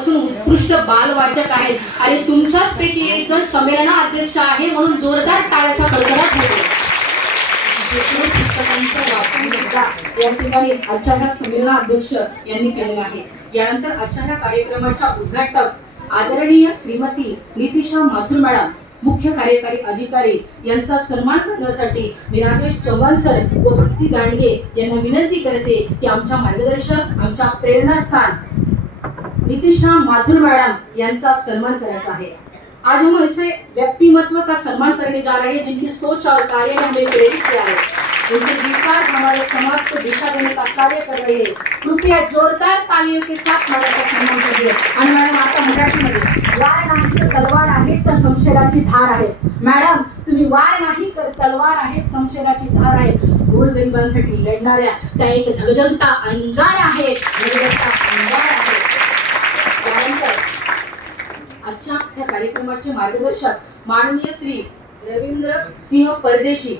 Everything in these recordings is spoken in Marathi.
वर्षापासून उत्कृष्ट बालवाचक आहेत. आणि तुमच्याच पैकी एक जण संमेलनाध्यक्ष आहे म्हणून जोरदार टाळ्याचा कडकडाट होतो. शेकडो पुस्तकांचं वाचन सुद्धा या ठिकाणी आजच्या ह्या संमेलनाध्यक्ष यांनी केलेलं आहे. यानंतर आजच्या ह्या कार्यक्रमाच्या उद्घाटक आदरणीय श्रीमती नितिशा माथुर मॅडम मुख्य कार्यकारी अधिकारी यांचा सन्मान करण्यासाठी मी राजेश चव्हाण सर व भक्ती दांडगे यांना विनंती करते की आमच्या मार्गदर्शक आमच्या प्रेरणास्थान नितिशा माथुर मैडम यांचा सन्मान करायचा आहे. आज हम ऐसे व्यक्तिमत्व का सम्मान करने जा रहे हैं जिनकी सोच और कार्य ने हमें प्रेरित किया है। उनके विचार हमारे समाज को दिशा देने का कार्य कर रहे हैं। कृपया जोरदार तालियों के साथ मैडम का सन्मान करिए। आणि मॅडम आता मराठीमध्ये वार नाही तर तलवार आहे तर संशयाची धार आहे। मॅडम तुम्ही वार नाही तर तलवार आहे संशयाची धार आहे। गोरगरिबांसाठी लढणाऱ्या त्या एक धगधगता अंगार आहे धगधगता अंगार आहे. आजच्या या कार्यक्रमाचे मार्गदर्शक माननीय श्री रवींद्र सिंह परदेशी.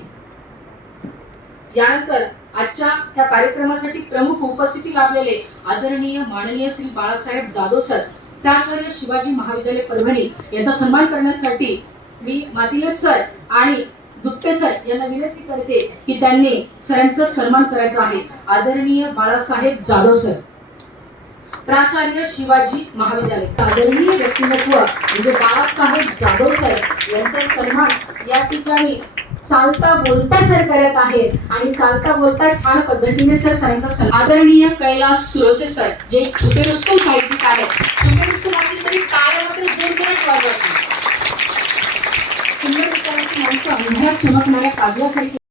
यानंतर आजच्या या कार्यक्रमासाठी प्रमुख उपस्थिती लाभलेले आदरणीय माननीय श्री बाळासाहेब जाधव सर प्राचार्य शिवाजी महाविद्यालय परभणी यांचा सन्मान करण्यासाठी मी मातिले सर आणि दुप्ते सर यांना विनंती करते की त्यांनी सरांचा सन्मान करायचा आहे. आदरणीय बाळासाहेब जाधव सर. प्राचार्य शिवाजी महाविद्यालय. आदरणीय व्यक्तिमत्व म्हणजे बाळासाहेब जाधव साहेब यांचा सन्मान या ठिकाणी चालता बोलता सर करत आहेत आणि चालता बोलता छान पद्धतीने सर सरांचा सन्मान आदरणीय कैलास सुरोसे सर जे एक छोटे रुस्तम साहित्यिक आहेत. छोटे रुस्तम असले तरी टाळ्या मात्र जोरजोरात वाजवत सुंदर विचाराची माणसं अंधारात चमकणाऱ्या काजवासारखी